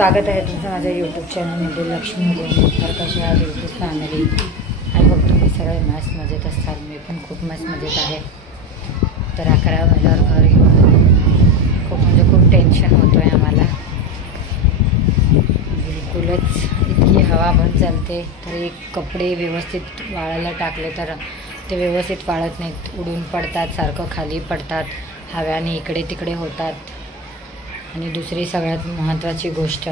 स्वागत आहे तुमचं माझ्या यूट्यूब चॅनलमध्ये लक्ष्मी गोंड. तर कसे आहात यूट्यूब फॅमिली? आय होप तुम्ही सगळे मस्त मजेत असाल. मी पण खूप मस्त मजेत आहे. तर 11 महिन्यावर घर येऊन खूप टेन्शन होतो आहे आम्हाला. बिलकुलच इतकी हवा बंद चालते. तरी कपडे व्यवस्थित वाळायला टाकले तर ते व्यवस्थित वाळत नाहीत, उडून पडतात, सारखं खाली पडतात, हव्याने इकडे तिकडे होतात. आणि दुसरी सगळ्यात महत्त्वाची गोष्ट,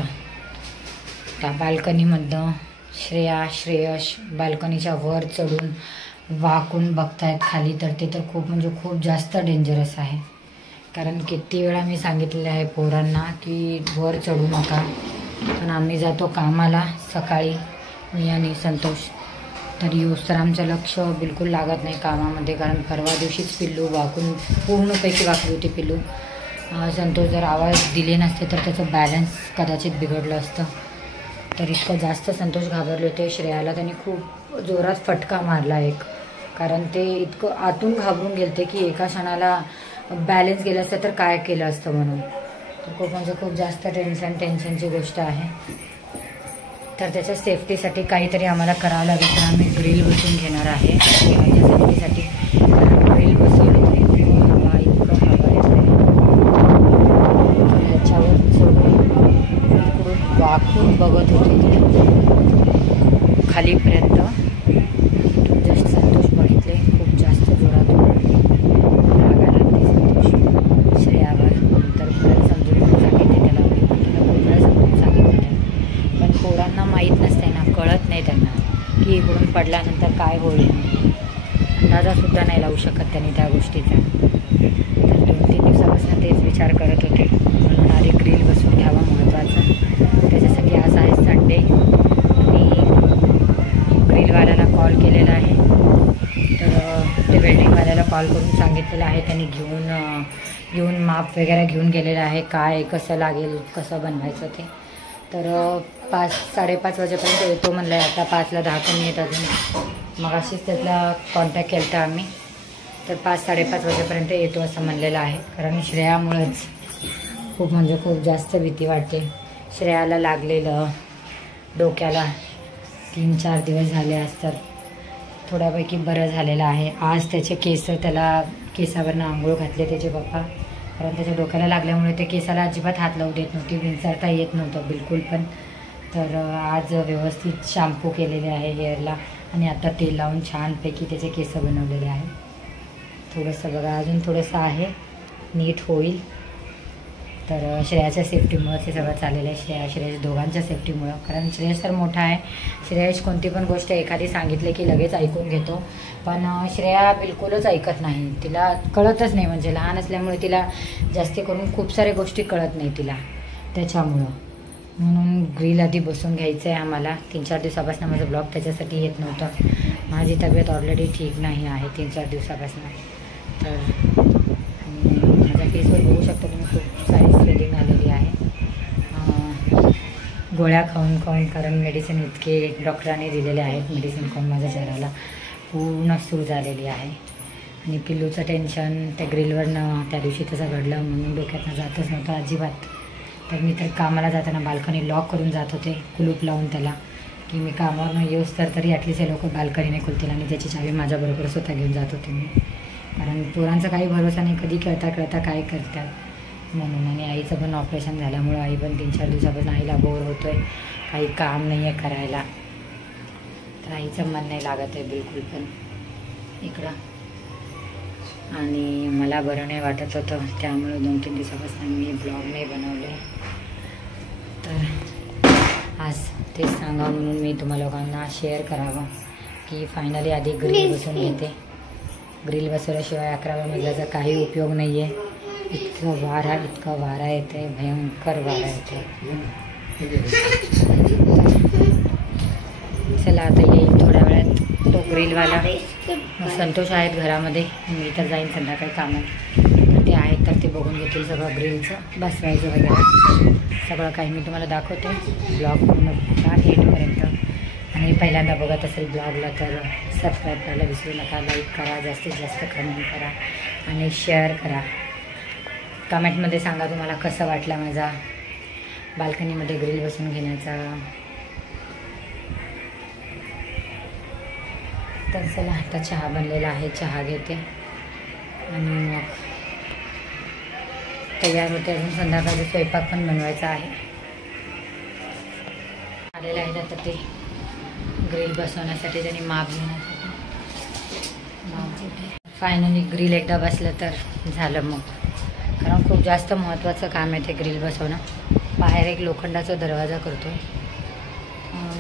त्या बाल्कनीमधनं श्रेयश बाल्कनीच्या वर चढून वाकून बघतायत खाली. तर ते तर खूप जास्त डेंजरस आहे. कारण किती वेळा मी सांगितलेलं आहे पोरांना की वर चढू नका, पण आम्ही जातो कामाला सकाळी, मी आणि संतोष. तर तर आमचं लक्ष बिलकुल लागत नाही कामामध्ये. कारण परवा दिवशीच पिल्लू वाकून पूर्णपैकी वाकली होती पिल्लू. संतोष जर आवाज दिले नसते तर त्याचं बॅलन्स कदाचित बिघडलं असतं. तर इतकं जास्त संतोष घाबरले होते. श्रेयाला त्यांनी खूप जोरात फटका मारला एक, कारण ते इतकं आतून घाबरून गेलते की एका क्षणाला बॅलन्स गेलं असतं तर काय केलं असतं म्हणून. तर खूप जास्त टेन्शनची गोष्ट आहे. तर त्याच्या सेफ्टीसाठी काहीतरी आम्हाला करावं लागेल. तर आम्ही ग्रिल बसवून घेणार आहे त्याच्या सेफ्टीसाठी. ग्रिल बसवली हवा इतकं हवा येते, त्याच्यावर चढून इकडून वाकून बघत होते खालीपर्यंत. जस्ट संतोष बघितले, खूप जास्त जोरात रागायला लागते संतोष श्रेयावर. नंतर परत समजून सांगितले त्याला, मी पण त्याला खूप वेळा समजून सांगितलं. पण पोरांना माहीत नसते ना, कळत नाही त्यांना की इकडून पडल्यानंतर काय होईल. अंदाजासुद्धा नाही लावू शकत त्यांनी त्या गोष्टीचा. तर 2-3 दिवसापासून तेच विचार करत होते, म्हणून आधी ग्रिल बसून घ्यावा महत्त्वाचं. त्याच्यासाठी आज आहे संडे आणि ग्रिलवाल्याला कॉल केलेला आहे. तर ते वेल्डिंगवाल्याला कॉल करून सांगितलेलं आहे. त्यांनी घेऊन माप वगैरे घेऊन गेलेलं आहे, काय कसं लागेल, कसं बनवायचं ते. तर 5-5:30 वाजेपर्यंत येतो म्हणलं आहे. आता 5ला 10 कमी येत अजून. मग अशीच त्यातला कॉन्टॅक्ट केला होता आम्ही. तर 5-5:30 वाजेपर्यंत येतो असं म्हणलेलं आहे. कारण श्रेयामुळंच खूप जास्त भीती वाटते. श्रेयाला लागलेलं डोक्याला 3-4 दिवस झाले आज, तर थोड्यापैकी बरं झालेलं आहे. आज त्याचे त्याला केसावरनं आंघोळ घातले त्याचे पप्पा. कारण त्याच्या डोक्याला लागल्यामुळे ते केसाला अजिबात हात लावू देत नव्हती, विंचरता येत नव्हतं बिलकुल पण. तर आज व्यवस्थित शॅम्पू केलेले आहे हेअरला आणि आता तेल लावून छानपैकी त्याचे केस बनवलेले आहे. थोडंसं बघा, अजून थोडंसं आहे, नीट होईल. तर श्रेयाच्या सेफ्टीमुळंच हे सगळं चाललेलं आहे. श्रेयश दोघांच्या सेफ्टीमुळं. कारण श्रेयश तर मोठा आहे. श्रेयश कोणती पण गोष्ट एखादी सांगितली की लगेच ऐकून घेतो. पण श्रेया बिलकुलच ऐकत नाही. तिला कळतच नाही, म्हणजे लहान असल्यामुळे तिला जास्ती करून खूप साऱ्या गोष्टी कळत नाही तिला. त्याच्यामुळं म्हणून ग्रिल आधी बसून घ्यायचं आहे आम्हाला. 3-4 दिवसापासून माझं ब्लॉग त्याच्यासाठी येत नव्हतं. माझी तब्येत ऑलरेडी ठीक नाही आहे 3-4 दिवसापासून. तर माझ्या फेसवर बघू शकता तुम्ही, खूप सारी स्वेलिंग आलेली आहे गोळ्या खाऊन. कारण मेडिसिन इतके डॉक्टरांनी दिलेले आहेत, मेडिसिन खाऊन माझ्या चेहऱ्याला पूर्ण सूज झालेली आहे. आणि पिल्लूचं टेन्शन त्या ग्रिलवरनं त्या दिवशी तसं घडलं म्हणून डोक्यातनं जातच नव्हतं अजिबात. तर मी तर कामाला जाताना बाल्कनी लॉक करून जात होते, कुलूप लावून त्याला, की मी कामावर येऊस तरी ॲटलीस्ट हे लोक बाल्कनीने खुलतील. आणि त्याची चावी माझ्याबरोबर स्वतः घेऊन जात होते मी. कारण पोरांचा काही भरोसा नाही, कधी खेळता काय करतात म्हणून. आणि आईचं पण ऑपरेशन झाल्यामुळं आई पण 3-4 दिवसापासून आईला बोर होतो आहे, काही काम नाही आहे करायला. तर आईचं मन नाही लागत आहे बिलकुल पण इकडं. आणि मला बरं नाही वाटत होतं, त्यामुळे 2-3 दिवसापासून मी ब्लॉग नाही बनवले. तर आज तेच सांगा म्हणून मी तुम्हा लोकांना शेअर करावं की फायनली आधी ग्रिल बसून घेते. ग्रिल बसवल्याशिवाय 11व्या मजल्याचा काही उपयोग नाही आहे. इतका वारा येते, भयंकर वारा येते. चला आता येईल थोड्या वेळात तो ग्रिलवाला. संतोष आहेत घरामध्ये, मी तर जाईन संध्याकाळी कामात. तर ते आहेत, तर ते बघून घेतील सगळं ग्रिलचं बसवायचं वगैरे सगळं काही मी तुम्हाला दाखवते. ब्लॉग पूर्ण एंडपर्यंत. आणि पहिल्यांदा बघत असेल ब्लॉगला तर सबस्क्राईब करायला विसरू नका. लाईक करा, जास्तीत जास्त कमेंट करा आणि शेअर करा. कमेंटमध्ये सांगा तुम्हाला कसं वाटला माझा बाल्कनीमध्ये ग्रिल बसवून घेण्याचा. तर चला आता चहा बनलेला आहे, चहा घेते आणि मग तयार होते. अजून संध्याकाळी स्वयंपाक पण बनवायचा आहे. आलेलं आहे आता ते ग्रिल बसवण्यासाठी, त्यांनी माप घेण्यासाठी. फायनली ग्रिल एकदा बसलं तर झालं मग, कारण खूप जास्त महत्त्वाचं काम आहे ते ग्रिल बसवणं. बाहेर एक लोखंडाचा दरवाजा करतो,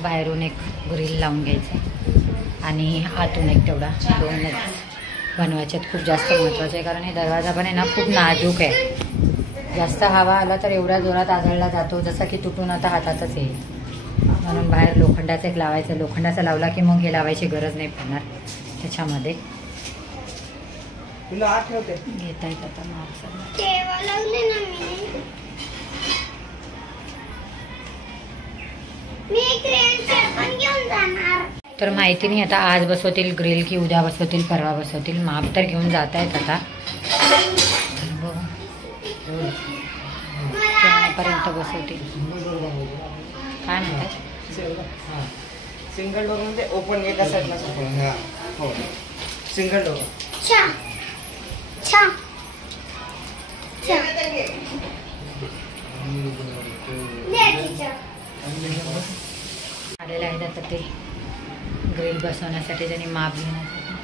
बाहेरून एक ग्रिल लावून घ्यायचं आणि आतून एक तेवढा, दोनच बनवायच्यात. खूप जास्त महत्त्वाचं आहे कारण हे दरवाजा पण आहे ना खूप नाजूक आहे. जास्त हवा आला तर एवढ्या जोरात आदळला जातो जसा की तुटून आता हातातच येईल. म्हणून बाहेर लोखंडाचं एक लावायचं. लोखंडाचा लावला की मग हे लावायची गरज नाही पडणार त्याच्यामध्ये. घेता येत आता माप तर माहिती नाही आता आज बसवतील ग्रिल की उद्या बसवतील, परवा बसवतील. माप तर घेऊन जात आहेत आता, पर्यंत बसवतील. काय म्हणतात सिंगल डोर म्हणजे ओपन एका साईडला. हो सिंगल डोर. आलेलं आहे आता ते ग्रिल बसवण्यासाठी, त्यांनी माप घेण्यासाठी.